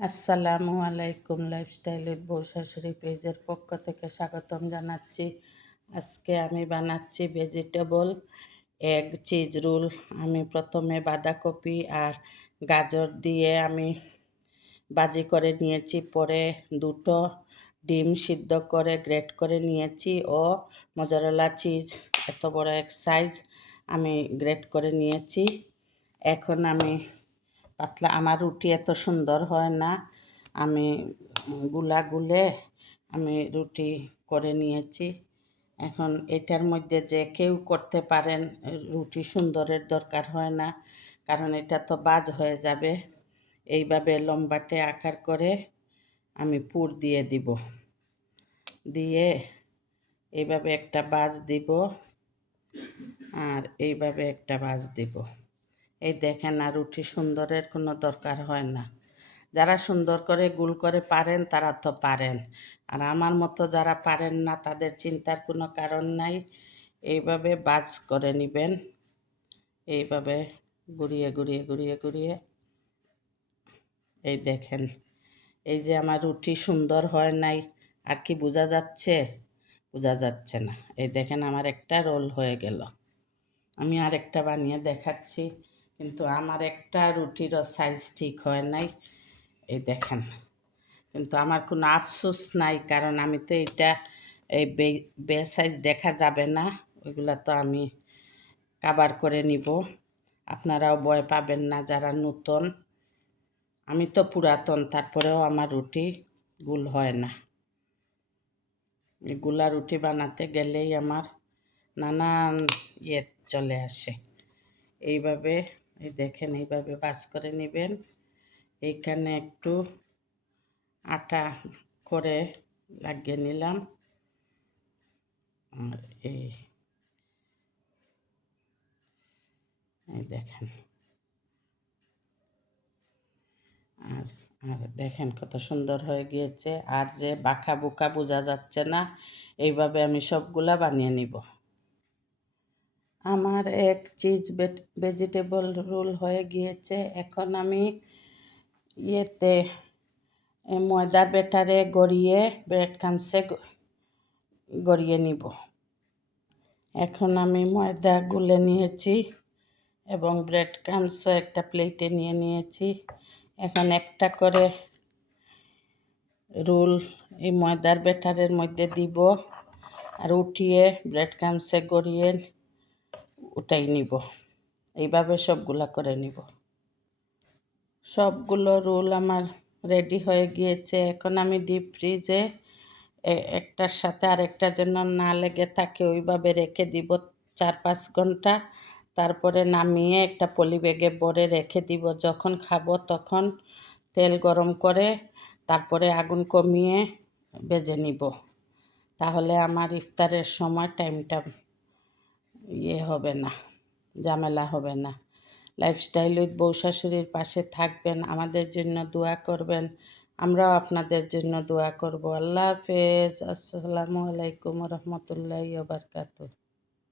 আসসালামু আলাইকুম, lifestyle with বউ শাশুড়ি পেজের পক্ষ থেকে স্বাগতম জানাচ্ছি। আজকে আমি বানাচ্ছি ভেজিটেবল এগ চিজ রোল। আমি প্রথমে বাঁধাকপি আর গাজর দিয়ে আমি ভাজি করে নিয়েছি, পরে দুটো ডিম সিদ্ধ করে গ্রেট করে নিয়েছি ও মোজারেলা চিজ এত বড় এক সাইজ আমি গ্রেট করে নিয়েছি। এখন আমি পাতলা, আমার রুটি এত সুন্দর হয় না, আমি গুলা গুলে আমি রুটি করে নিয়েছি। এখন এটার মধ্যে যে কেউ করতে পারেন, রুটি সুন্দরের দরকার হয় না, কারণ এটা তো বাজ হয়ে যাবে। এইভাবে লম্বাটে আকার করে আমি পুর দিয়ে দিব, দিয়ে এইভাবে একটা বাজ দিব আর এইভাবে একটা বাজ দিব। এই দেখেন, আর রুটি সুন্দরের কোনো দরকার হয় না। যারা সুন্দর করে গোল করে পারেন তারা তো পারেন, আর আমার মতো যারা পারেন না তাদের চিন্তার কোনো কারণ নাই। এইভাবে বাজ করে নেবেন, এইভাবে ঘুরিয়ে ঘুরিয়ে ঘুরিয়ে ঘুরিয়ে। এই দেখেন, এই যে আমার রুটি সুন্দর হয় নাই, আর কি বোঝা যাচ্ছে? বোঝা যাচ্ছে না। এই দেখেন, আমার একটা রোল হয়ে গেল। আমি আরেকটা বানিয়ে দেখাচ্ছি, কিন্তু আমার একটা রুটিরও সাইজ ঠিক হয় নাই। এই দেখেন, কিন্তু আমার কোনো আফসোস নাই, কারণ আমি তো এটা এই বে সাইজ দেখা যাবে না, ওইগুলা তো আমি কাবার করে নিব। আপনারাও ভয় পাবেন না যারা নতুন। আমি তো পুরাতন, তারপরেও আমার রুটি গোল হয় না। গোলা রুটি বানাতে গেলেই আমার নানান ইয়ে চলে আসে। এইভাবে, এই দেখেন, এইভাবে ভাঁজ করে নেবেন। এইখানে একটু আটা করে লাগিয়ে নিলাম, আর এই দেখেন, আর আর দেখেন কত সুন্দর হয়ে গিয়েছে, আর যে বাঁকা বুকা বোঝা যাচ্ছে না। এইভাবে আমি সবগুলা বানিয়ে নিব। আমার এক চিজ ভেজিটেবল রোল হয়ে গিয়েছে। এখন আমি ইয়েতে ময়দার ব্যাটারে গড়িয়ে ব্রেড ক্রাম্বসে গড়িয়ে নিব। এখন আমি ময়দা গুলে নিয়েছি এবং ব্রেড ক্রাম্বসও একটা প্লেটে নিয়ে নিয়েছি। এখন একটা করে রোল এই ময়দার ব্যাটারের মধ্যে দিব, আর উঠিয়ে ব্রেড ক্রাম্বসে গড়িয়ে উঠাই নিব। এইভাবে সবগুলা করে নিব। সবগুলো রোল আমার রেডি হয়ে গিয়েছে। এখন আমি ডিপ ফ্রিজে একটার সাথে আরেকটা যেন না লেগে থাকে ওইভাবে রেখে দিব 4-5 ঘন্টা। তারপরে নামিয়ে একটা পলি ব্যাগে ভরে রেখে দিব। যখন খাবো তখন তেল গরম করে তারপরে আগুন কমিয়ে ভেজে নিব। তাহলে আমার ইফতারের সময় টাইমটা হবে না, ঝামেলা হবে না। লাইফস্টাইল উইথ বউ শাশুড়ির পাশে থাকবেন, আমাদের জন্য দোয়া করবেন, আমরাও আপনাদের জন্য দোয়া করব। আল্লাহ হাফেজ। আসসালামু আলাইকুম রহমতুল্লাহি ওয়া বারাকাতুহু।